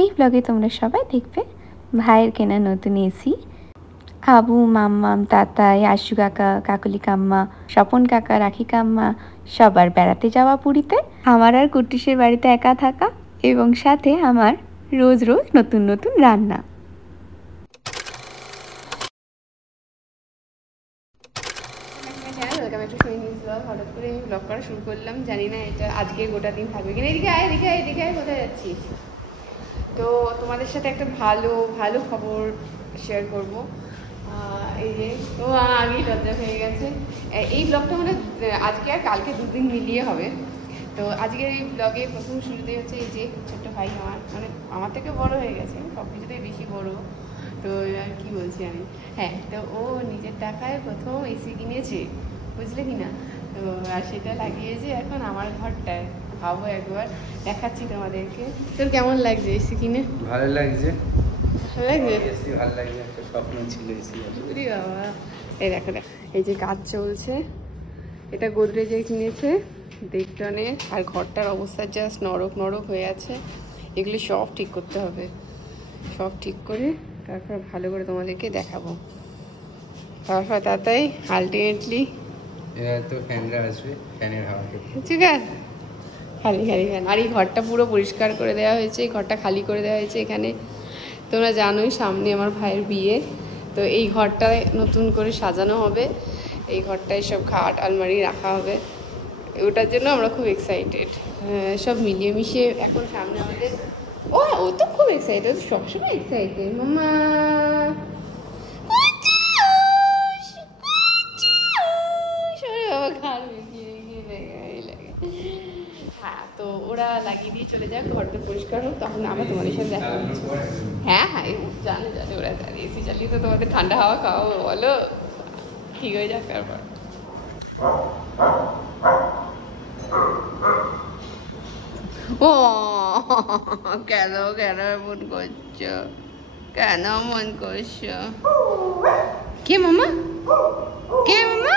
এই ব্লগে তোমরা সবাই দেখবে ভাইয়ের কেনা নতুন এসি, আবু, মাম্মাম, তাতাই, আশু কাকা, কাকলি কাম্মা, স্বপন কাকা, রাখি কাম্মা সবার বেড়াতে যাওয়া পুরীতে, আমার আর কুট্টিসের বাড়িতে একা থাকা, এবং সাথে আমার রোজ রোজ নতুন নতুন রান্না। হঠাৎ করে আমি ব্লগ করা শুরু করলাম, জানি না এটা আজকে গোটা দিন থাকবে কিনা। এদিকে আয়, এদিকে আয়, এদিকে আয়, কোথায় যাচ্ছিস? তো তোমাদের সাথে একটা ভালো ভালো খবর শেয়ার করবো। এই যে ও আগেই লজ্জা হয়ে গেছে। এই ব্লগটা মানে আজকে আর কালকে দুদিন মিলিয়ে হবে। তো আজকের এই ব্লগে প্রথম শুরুতেই হচ্ছে এই যে ছোট্ট ভাই আমার, মানে আমার থেকে বড় হয়ে গেছে, সব কিছুতেই বেশি বড়। তো আর কি বলছি আমি, হ্যাঁ, তো ও নিজের টাকায় প্রথম এসি কিনেছে, বুঝলে কি না? তো আর সেটা লাগিয়েছে এখন আমার ঘরটায়। ভাবো একবার, দেখাচ্ছি তোমাদেরকে। তোর কেমন লাগছে এসি কিনে? ভালো লাগছে, ভালো লাগছে, এসি ভালো লাগছে, একটা স্বপ্ন ছিল এসি। বুঝলি বাবা, এই দেখো দেখো, এই যে কাজ চলছে, এটা গোদরেজে কিনেছে দেখটনে। আর ঘরটার অবস্থা জাস্ট নরক নরক হয়ে আছে, এগুলি সব ঠিক করতে হবে। সব ঠিক করে তারপর ভালো করে তোমাদেরকে দেখাবো। তারপর তাই আলটিমেটলি এবার তো ফ্যানরা আসবে, ফ্যানের হাওয়া খেতে। ঠিক আছে, খালি খালি ফ্যান। আর এই ঘরটা পুরো পরিষ্কার করে দেওয়া হয়েছে, এই ঘরটা খালি করে দেওয়া হয়েছে। এখানে তোমরা জানোই সামনে আমার ভাইয়ের বিয়ে, তো এই ঘরটায় নতুন করে সাজানো হবে। এই ঘরটায় সব খাট আলমারি রাখা হবে, ওটার জন্য আমরা খুব এক্সাইটেড। সব মিলিয়ে মিশিয়ে এখন সামনে আমাদের, ও তো খুব এক্সাইটেড, সবসময় এক্সাইটেড। মামা হ্যাঁ, তো ওরা লাগিয়ে দিয়ে চলে যাক, ঘরটা পরিষ্কার হোক, তখন আবার তোমাদের সাথে দেখা হচ্ছে। হ্যাঁ হ্যাঁ, জানে জানে ওরা জানে, এসি চালিয়ে তো তোমাদের ঠান্ডা হাওয়া খাওয়াবো, বলো ঠিক হয়ে যাক। তারপর ও কেন কেন মন করছো, কেন মন করছো? কে মামা, কে মামা?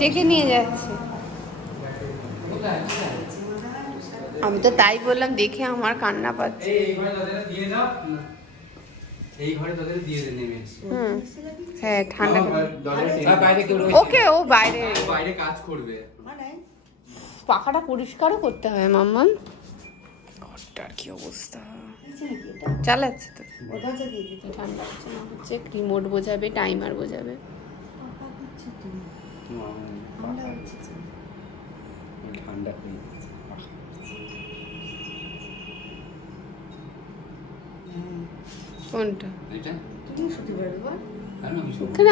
ডেকে নিয়ে যাচ্ছে। আমি তো তাই বললাম, দেখে আমার কান্না পাচ্ছে। হ্যাঁ, ঠান্ডা। ওকে, ও বাইরে বাইরে কাজ করবে, পাখাটা পরিষ্কারও করতে হবে। মাম্মান, ঘরটার কি অবস্থা, চালাচ্ছে তো, ঠান্ডা হচ্ছে না হচ্ছে, রিমোট বোঝাবে, টাইমার বোঝাবে। কোনটা? ওখানে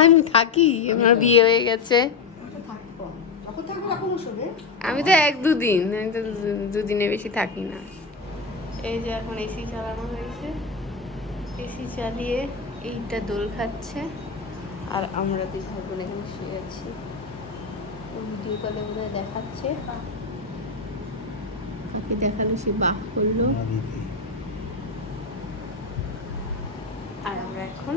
আমি থাকি, আমার বিয়ে হয়ে গেছে। আমি তো এক দুদিন, আমি তো দুদিনে বেশি থাকি না। এই যে এখন এসি চালানো হয়েছে, এসি চালিয়ে এইটা দোল খাচ্ছে, আর আমরা দুই ভাই বোন এখানে শুয়ে আছি। ভিডিও কলে বোধহয় দেখাচ্ছে, তাকে দেখালো, সে বাহ করলো, আর আমরা এখন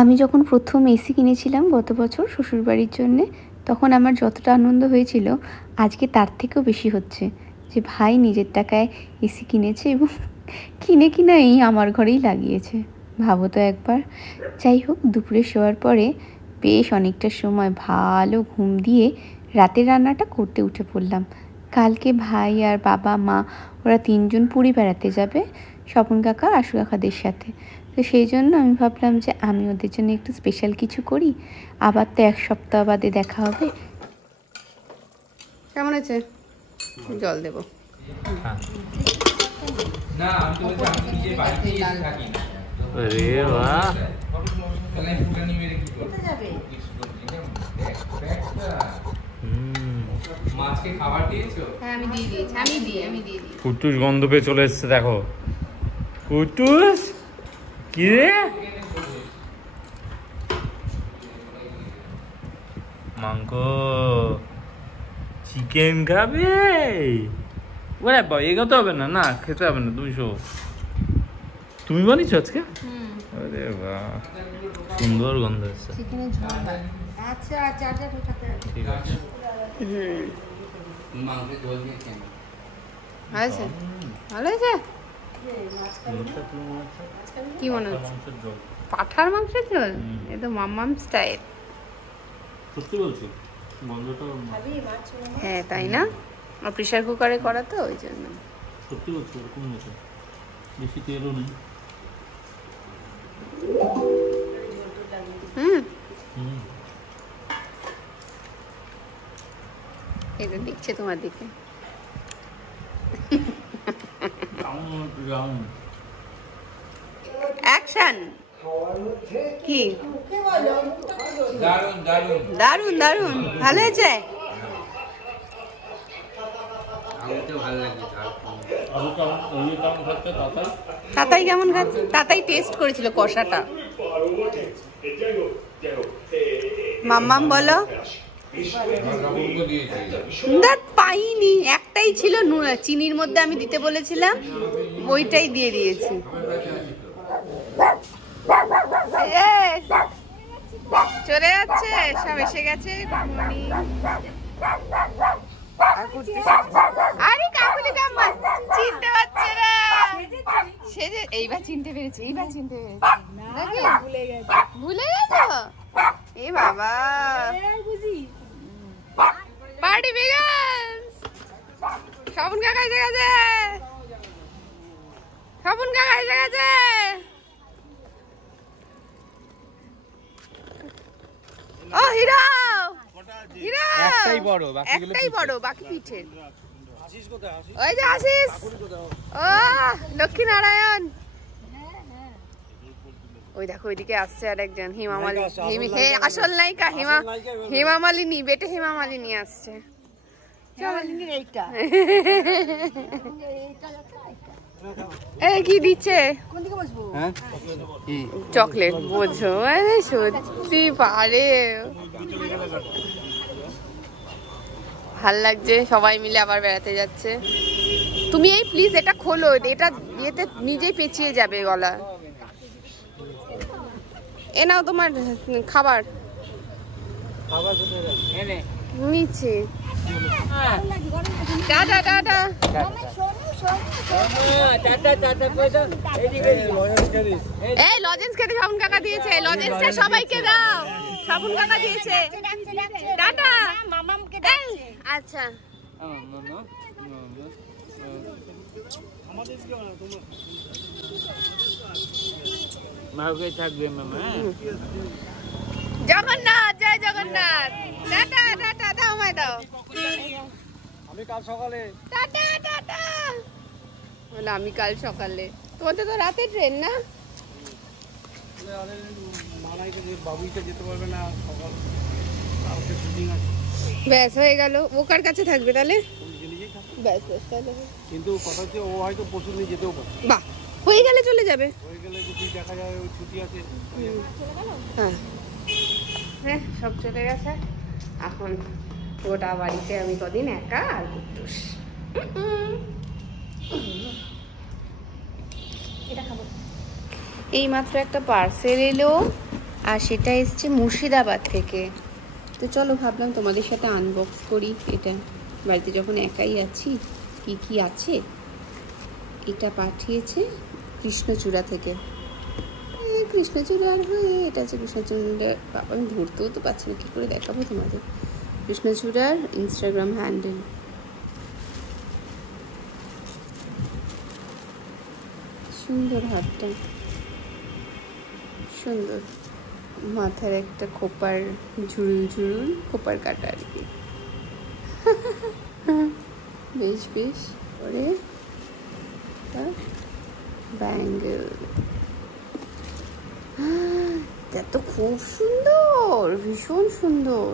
আমি যখন প্রথম এসি কিনেছিলাম গত বছর শ্বশুরবাড়ির জন্যে, তখন আমার যতটা আনন্দ হয়েছিল আজকে তার থেকেও বেশি হচ্ছে যে ভাই নিজের টাকায় এসি কিনেছে এবং কিনে কিনা এই আমার ঘরেই লাগিয়েছে। ভাবো তো একবার। যাই হোক, দুপুরে শোয়ার পরে বেশ অনেকটা সময় ভালো ঘুম দিয়ে রাতের রান্নাটা করতে উঠে পড়লাম। কালকে ভাই আর বাবা মা ওরা তিনজন পুরী বেড়াতে যাবে, স্বপন কাকা আশু কাকাদের সাথে। তো সেই জন্য আমি ভাবলাম যে আমি ওদের জন্য একটু স্পেশাল কিছু করি, আবার তো এক সপ্তাহ বাদে দেখা হবে। কেমন আছে? জল দেবো। মাছকে খাবার দিয়েছো? হ্যাঁ আমি দিয়ে দিয়েছি, আমি দিয়ে দিই। কুটুস গন্ধ পেয়ে চলে এসছে, দেখো কুটুস কি রে, মাংস চিকেন খাবে? ওরে বাবা, এগোতে হবে না, না খেতে হবে না, তুমি শো। তুমি বানিয়েছো আজকে? আরে বাহ, সুন্দর গন্ধ এসছে। চিকেনের ঝোল। আচ্ছা আচ্ছা আচ্ছা ঠিক আছে। মাংসের ঝোল দিয়ে খেয়ে হয়েছে? ভালো হয়েছে? কি মনে হচ্ছে? পাঠার মাংসের ঝোল? এ তো মাম্মাম স্টাইল। সত্যি বলছি, গন্ধটা হ্যাঁ তাই না, আর প্রেশার কুকারে করা তো ওই জন্য। সত্যি বলছি এরকম হয়েছে, বেশি তেলও নেই। এটা দেখছে তোমার দিকে। অ্যাকশন। কি দারুন দারুন, দারুন দারুন, ভালো হয়েছে? আমার তো ভালো লাগে। তাতাই কেমন খাচ্ছে? তাতাই টেস্ট করেছিল কষাটা। মাম্মাম বলো। দেখ পাইনি, একটাই ছিল চিনির মধ্যে, আমি দিতে বলেছিলাম ওইটাই দিয়ে দিয়েছি। চলে যাচ্ছে, সব এসে গেছে। আরে কাকুলি কাম্মা চিনতে পারছে না, সে যে এইবার চিনতে পেরেছে, ভুলে গেছো? এ বাবা, পার্টি বিগান্স। স্বপন কাকা এসে গেছে, স্বপন কাকা এসে গেছে। ও হিরো, হিরো একটাই বড়, বাকি পিঠে। ওই যে আশিস, ও লক্ষ্মী নারায়ণ। ওই দেখো ওইদিকে আসছে আর একজন হিমামালিনী, আসল নায়িকা হিমামালিনী, বেটে হিমামালিনী আসছে। এই কি দিচ্ছে? চকলেট, বোঝো সত্যি পারে। ভাল লাগছে, সবাই মিলে আবার বেড়াতে যাচ্ছে। তুমি এই প্লিজ এটা খোলো, এটা ইয়েতে নিজেই পেঁচিয়ে যাবে গলা। এ নাও তোমার খাবার নিচে। Tata tata. এই লজেন্স খেতে স্বপন কাকা দিয়েছে, লজেন্সটা সবাইকে দাও। স্বপন কাকা দিয়েছে, টাটা। আচ্ছা জগন্নাথ, জয় জগন্নাথ। টাটা টাটা, দাও আমায় দাও। আমি কাল সকালে, টাটা টাটা। বলে আমি কাল সকালে, তোমাদের তো রাতে ট্রেন না? মানাইকে বাবুইটা যেতে পারবে না, সকাল কালকে শুটিং আছে। ব্যাস হয়ে গেল, ও কার কাছে থাকবে তাহলে? ব্যাস ব্যাস তাহলে। কিন্তু কথা হচ্ছে ও হয়তো পরশু দিন যেতেও পারে। বাহ, হয়ে গেলে চলে যাবে। হয়ে গেলে যদি দেখা যায় ওই ছুটি আছে। হ্যাঁ হ্যাঁ, সব চলে গেছে। এখন গোটা বাড়িতে আমি কদিন একা আর কুট্টুস। এইমাত্র একটা পার্সেল এলো, আর সেটা এসছে মুর্শিদাবাদ থেকে। তো চলো ভাবলাম তোমাদের সাথে আনবক্স করি এটা, বাড়িতে যখন একাই আছি। কি কি আছে? এটা পাঠিয়েছে কৃষ্ণচূড়া থেকে। কৃষ্ণচূড়ার হয়ে এটা হচ্ছে কৃষ্ণচূড়ার, বাবা আমি ধরতেও তো পারছি না, কী করে দেখাবো তোমাদের। কৃষ্ণচূড়ার ইনস্টাগ্রাম হ্যান্ডেল। সুন্দর হাতটা, সুন্দর। মাথার একটা খোপার ঝুড়ুল ঝুড়ুল, খোপার কাটা আর কি। বেশ বেশ করে ব্যাঙ্গেল। এটা তো খুব সুন্দর, ভীষণ সুন্দর,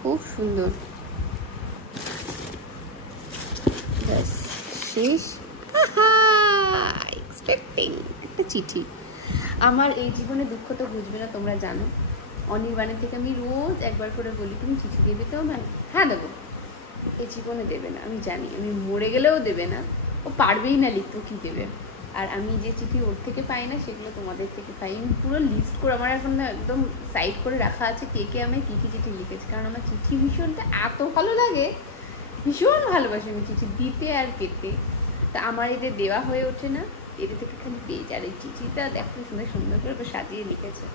খুব সুন্দর। শেষ এক্সপেক্টিং একটা চিঠি। আমার এই জীবনে দুঃখ তো বুঝবে না, তোমরা জানো। অনির্বাণের থেকে আমি রোজ একবার করে বলি, তুমি চিঠি দেবে তো? মানে হ্যাঁ দেবো। এই জীবনে দেবে না, আমি জানি। আমি মরে গেলেও দেবে না, ও পারবেই না লিখতে, কী দেবে। আর আমি যে চিঠি ওর থেকে পাই না সেগুলো তোমাদের থেকে পাই। আমি পুরো লিস্ট করে আমার এখন না একদম সাইড করে রাখা আছে কে কে আমি কী কী চিঠি লিখেছি, কারণ আমার চিঠি ভীষণটা এত ভালো লাগে, ভীষণ ভালোবাসি আমি চিঠি দিতে আর পেতে। তা আমার এদের দেওয়া হয়ে ওঠে না, এদের থেকে খালি পেয়ে যায়। আর এই চিঠিটা দেখো সুন্দর সুন্দর করে সাজিয়ে লিখেছে।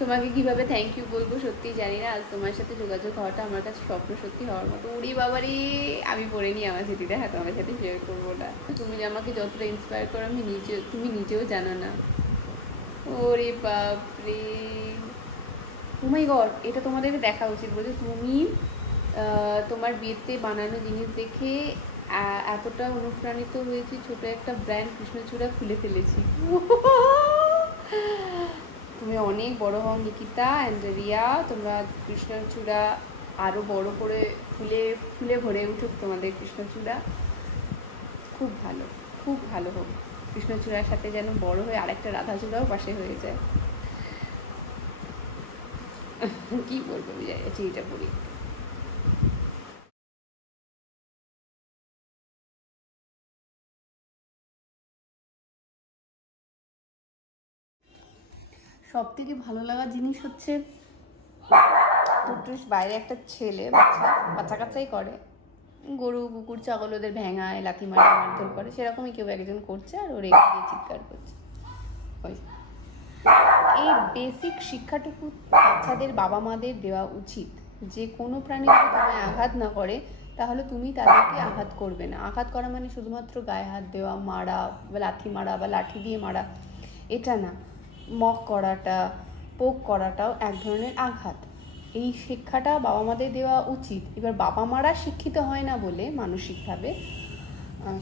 তোমাকে কিভাবে থ্যাংক ইউ বলবো সত্যি জানি না। আজ তোমার সাথে যোগাযোগ হওয়াটা আমার কাছে স্বপ্ন সত্যি হওয়ার মতো। ওরে বাবারে, আমি পড়ে নিই আমার চিঠিটা, হ্যাঁ তোমার সাথে শেয়ার করবো না। তুমি আমাকে যতটা ইন্সপায়ার করো আমি তুমি নিজেও জানো না। ওরে বাপরে, ও মাই গড, এটা তোমাদেরকে দেখা উচিত। বলছে তুমি তোমার বিয়েতে বানানো জিনিস দেখে এতটা অনুপ্রাণিত হয়েছি, ছোট একটা ব্র্যান্ড কৃষ্ণচূড়া খুলে ফেলেছি। তুমি অনেক বড় হও নিকিতা অ্যান্ড রিয়া, তোমরা কৃষ্ণচূড়া আরও বড় করে ফুলে ফুলে ভরে উঠুক তোমাদের কৃষ্ণচূড়া। খুব ভালো, খুব ভালো হোক। কৃষ্ণচূড়ার সাথে যেন বড় হয়ে আরেকটা রাধাচূড়াও পাশে হয়ে যায়। কি বলবো চিঠিটা পড়ি। সব থেকে ভালো লাগার জিনিস হচ্ছে টুটুস বাইরে একটা ছেলে বাচ্চা কাচ্চাই করে, গরু কুকুর ছাগল ওদের ভেঙায়, লাথি মারে, মারধর করে, সেরকমই কেউ একজন করছে আর ওর রেগে দিয়ে চিৎকার করছে। এই বেসিক শিক্ষাটুকু বাচ্চাদের বাবা মাদের দেওয়া উচিত, যে কোনো প্রাণী যদি তোমায় আঘাত না করে তাহলে তুমি তাদেরকে আঘাত করবে না। আঘাত করা মানে শুধুমাত্র গায়ে হাত দেওয়া, মারা বা লাথি মারা বা লাঠি দিয়ে মারা, এটা না। মক করাটা, পোক করাটাও এক ধরনের আঘাত। এই শিক্ষাটা বাবা মাদের দেওয়া উচিত। এবার বাবা মারা শিক্ষিত হয় না বলে মানসিকভাবে,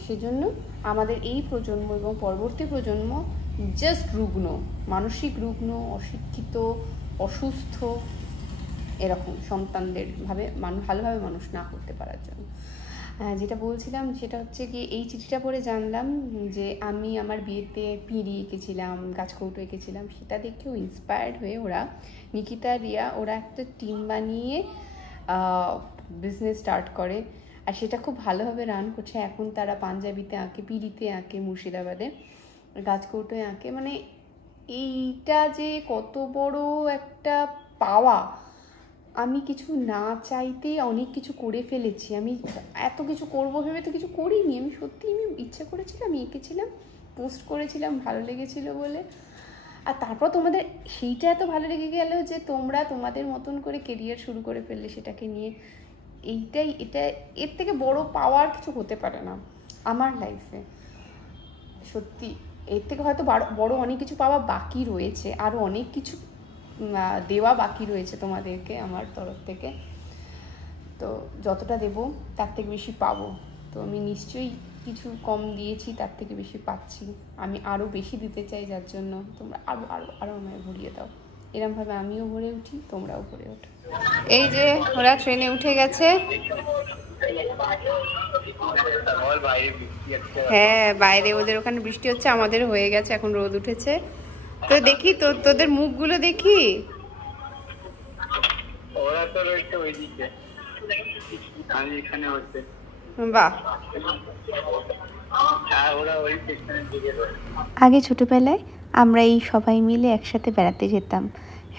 সেজন্য আমাদের এই প্রজন্ম এবং পরবর্তী প্রজন্ম জাস্ট রুগ্ন, মানসিক রুগ্ন, অশিক্ষিত, অসুস্থ, এরকম সন্তানদের ভালোভাবে মানুষ না করতে পারার জন্য। যেটা বলছিলাম সেটা হচ্ছে কি, এই চিঠিটা পড়ে জানলাম যে আমি আমার বিয়েতে পিঁড়ি এঁকেছিলাম, গাছকৌটো এঁকেছিলাম, সেটা দেখেও ইন্সপায়ার্ড হয়ে ওরা, নিকিতা রিয়া, ওরা একটা টিম বানিয়ে বিজনেস স্টার্ট করে। আর সেটা খুব ভালোভাবে রান করছে। এখন তারা পাঞ্জাবিতে আঁকে, পিঁড়িতে আঁকে, মুর্শিদাবাদে গাছকৌটোয় আঁকে। মানে এইটা যে কত বড় একটা পাওয়া, আমি কিছু না চাইতেই অনেক কিছু করে ফেলেছি। আমি এত কিছু করবো ভেবে তো কিছু করিনি। আমি ইচ্ছা করেছিলাম, এঁকেছিলাম, পোস্ট করেছিলাম, ভালো লেগেছিল বলে। আর তারপর তোমাদের সেইটা এত ভালো লেগে গেল যে তোমরা তোমাদের মতন করে কেরিয়ার শুরু করে ফেললে সেটাকে নিয়ে। এটা এর থেকে বড় পাওয়ার কিছু হতে পারে না আমার লাইফে, সত্যি। এর থেকে হয়তো বড় অনেক কিছু পাওয়া বাকি রয়েছে, আরও অনেক কিছু দেওয়া বাকি রয়েছে তোমাদেরকে আমার তরফ থেকে। তো যতটা দেবো তার থেকে বেশি পাবো। তো আমি নিশ্চয়ই কিছু কম দিয়েছি, তার থেকে বেশি পাচ্ছি। আমি আরও বেশি দিতে চাই, যার জন্য তোমরা আরও আরও আরও আমায় ভরিয়ে দাও। এরমভাবে আমিও ভরে উঠি, তোমরাও ভরে ওঠো। এই যে ওরা ট্রেনে উঠে গেছে। হ্যাঁ, বাইরে ওদের ওখানে বৃষ্টি হচ্ছে, আমাদের হয়ে গেছে, এখন রোদ উঠেছে। তো দেখি তোদের মুখগুলো দেখি। ওরা তো রয়েছে ওইদিকে, আমি এখানে হচ্ছে। বাহ, ওরা ওই সেকশনের দিকে রয়েছে। আগে ছোটবেলায় আমরা এই সবাই মিলে একসাথে বেড়াতে যেতাম।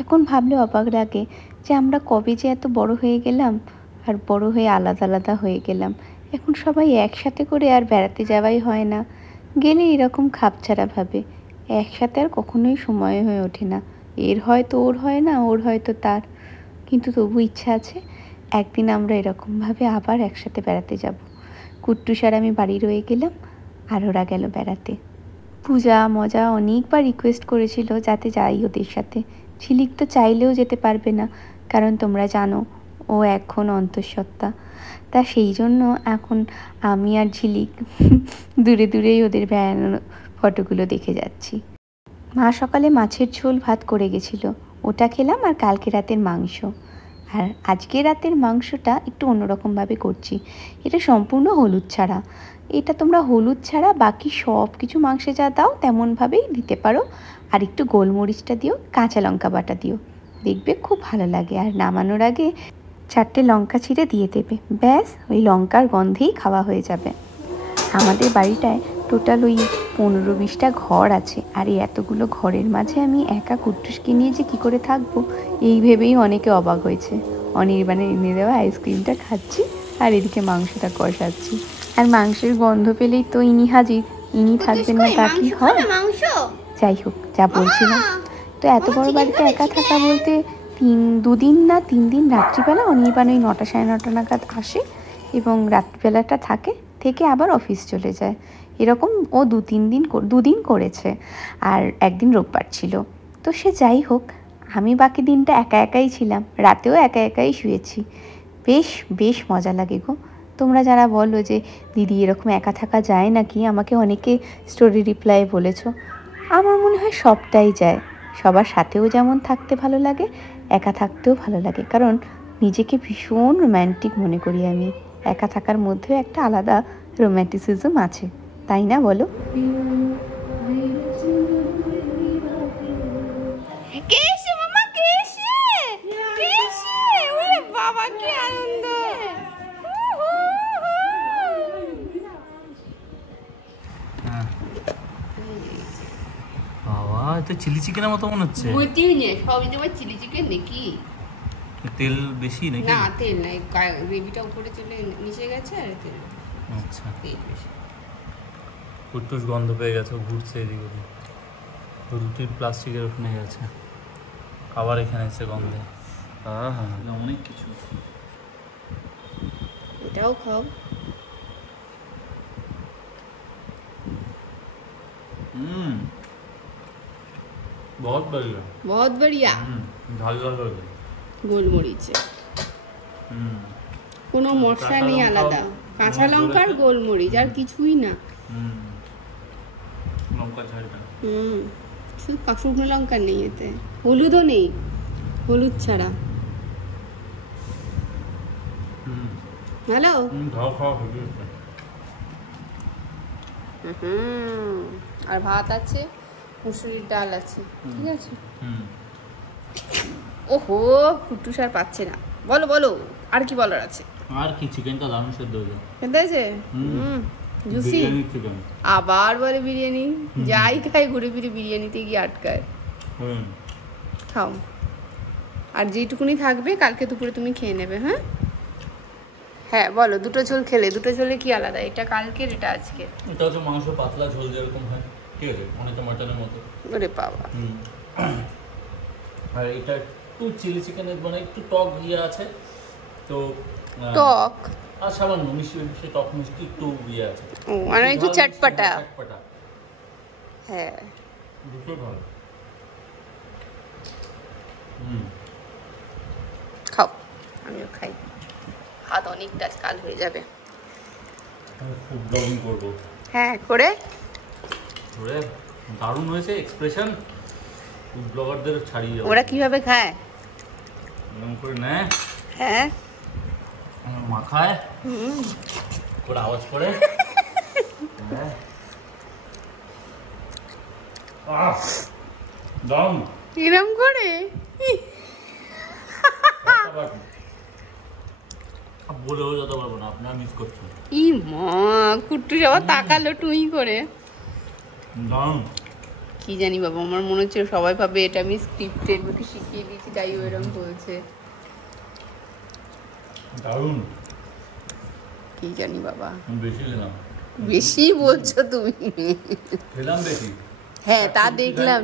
এখন ভাবলে অবাক লাগে যে আমরা কবে যে এত বড় হয়ে গেলাম, আর বড় হয়ে আলাদা আলাদা হয়ে গেলাম। এখন সবাই একসাথে করে আর বেড়াতে যাওয়াই হয় না, গেলে এরকম খাপছাড়া ভাবে। একসাথে আর কখনোই সময় হয়ে ওঠে না। এর হয়তো ওর হয় না, ওর হয়তো তার, কিন্তু তবু ইচ্ছা আছে একদিন আমরা এরকমভাবে আবার একসাথে বেড়াতে যাব। কুট্টুস আর আমি বাড়ি রয়ে গেলাম, আর ওরা গেল বেড়াতে। পূজা মজা অনেকবার রিকোয়েস্ট করেছিল যাতে যাই ওদের সাথে। ঝিলিক তো চাইলেও যেতে পারবে না, কারণ তোমরা জানো ও এখন অন্তঃসত্ত্বা। তা সেই জন্য এখন আমি আর ঝিলিক দূরে দূরেই ওদের বেড়ানোর ফটোগুলো দেখে যাচ্ছি। মা সকালে মাছের ঝোল ভাত করে গেছিলো, ওটা খেলাম। আর কালকে রাতের মাংস। আর আজকে রাতের মাংসটা একটু অন্যরকমভাবে করছি। এটা সম্পূর্ণ হলুদ ছাড়া। এটা তোমরা হলুদ ছাড়া বাকি সব কিছু মাংসে যা দাও তেমনভাবেই দিতে পারো। আর একটু গোলমরিচটা দিও, কাঁচা লঙ্কা বাটা দিও, দেখবে খুব ভালো লাগে। আর নামানোর আগে 4টে লঙ্কা ছিঁড়ে দিয়ে দেবে, ব্যাস ওই লঙ্কার গন্ধেই খাওয়া হয়ে যাবে। আমাদের বাড়িটায় টোটাল ওই 15-20টা ঘর আছে। আর এই এতগুলো ঘরের মাঝে আমি একা কুট্টুসকে নিয়ে যে কী করে থাকবো এই ভেবেই অনেকে অবাক হয়েছে। অনির্বাণের এনে দেওয়া আইসক্রিমটা খাচ্ছি আর এদিকে মাংসটা কষাচ্ছি। আর মাংসের গন্ধ পেলেই তো ইনি হাজির। ইনি থাকবেন না তা কি হয়। যাই হোক, যা বলছিলাম, তো এত বড় বাড়িতে একা থাকা বলতে 2 দিন না 3 দিন রাত্রিবেলা অনির্বাণ ওই 9টা 9:30 নাগাদ আসে এবং রাত্রিবেলাটা থেকে আবার অফিস চলে যায়। এরকম ও 2 দিন করেছে। আর একদিন রোববার ছিল। তো সে যাই হোক, আমি বাকি দিনটা একা একাই ছিলাম, রাতেও একা একাই শুয়েছি। বেশ মজা লাগে গো। তোমরা যারা বলো যে দিদি এরকম একা থাকা যায় নাকি, আমাকে অনেকে স্টোরি রিপ্লাই বলেছো, আমার মনে হয় সবটাই যায়। সবার সাথেও যেমন থাকতে ভালো লাগে, একা থাকতেও ভালো লাগে। কারণ নিজেকে ভীষণ রোম্যান্টিক মনে করি আমি। একা থাকার মধ্যেও একটা আলাদা রোম্যান্টিসিজম আছে, তাই না বলো? বাবা কি আনন্দ! বাবা, এটা চিলি চিকেনের মতো মনে হচ্ছে। সবই তোমার চিলি চিকেন নাকি? তেল বেশি নাকি? না, তেল নাই, গ্রেভিটা উপরে চলে মিশে গেছে আর তেল। আচ্ছা, তেল বেশি। কুট্টুস গন্ধ পেয়ে গেছে, ঘুরছে এদিকে। রুটির প্লাস্টিকের ওখানে গেছে, আবার এখানে এসে গন্ধে। অনেক কিছু। এটাও খাও। बहुत बढ़िया, बहुत बढ़िया। ঝাল ঝাল করে গোলমরিচে কোনো মশলা নেই আলাদা, কাঁচা লঙ্কা আর গোলমরিচ, আর কিছুই না। লঙ্কা ঝালটা শুধু শুকনো লঙ্কা নেই, এতে হলুদও নেই, হলুদ ছাড়া। ভালো। আর ভাত আছে, মুসুরির ডাল আছে, ঠিক আছে। ওহো, কুট্টুস আর পাচ্ছে না। বলো বলো, আর কি বলার আছে? আর কি, চিকেনটা দারুণ সেদ্ধ হয়েছে। খেতে আছে? জুসি। চিকেন আবার বলে বিরিয়ানি। যাই খায় ঘুরে ফিরে বিরিয়ানিতে গিয়ে আটকায়। খাও। আর যেটুকুনি থাকবে কালকে দুপুরে তুমি খেয়ে নেবে। হ্যাঁ হ্যাঁ, বলো। 2টো ঝোল খেলে, 2টো ঝোলে কি আলাদা? এটা কালকের, এটা আজকে। এটা হচ্ছে মাংস পাতলা ঝোল যেরকম হয়, ঠিক আছে, অনেকটা মাটনের মতো। ওরে বাবা। আর এটা একটু চিলি চিকেনের মানে একটু টক ইয়ে আছে, তো টক আর সামান্য মিষ্টি টক মিষ্টি একটু ইয়ে আছে। ও, আর একটু চটপটা। হ্যাঁ, দুটো ভালো। খাও, আমিও খাই। হাত অনেকটা কাল হয়ে যাবে। খুব ব্লগিং করবো। হ্যাঁ, করে দারুণ হয়েছে এক্সপ্রেশন। ফুড ব্লগারদের ছাড়িয়ে যাবে। ওরা কিভাবে খায়? এরকম করে নেয়, হ্যাঁ, মাখায়, করে আওয়াজ করে। দারুণ। এরকম করে বলেও যেতে পারবো না, আপনারা মিস করছেন। ই মা, কুট্টু যাওয়া তাকালো টুই করে। দারুণ। কি জানি বাবা, আমার মনে হচ্ছে সবাই ভাবে এটা আমি স্ক্রিপ্টের মধ্যে শিখিয়ে দিয়েছি, তাই ও এরকম বলছে। দারুণ। কি জানি বাবা, বেশি খেলাম। বেশি বলছো তুমি। খেলাম বেশি। হ্যাঁ, তা দেখলাম।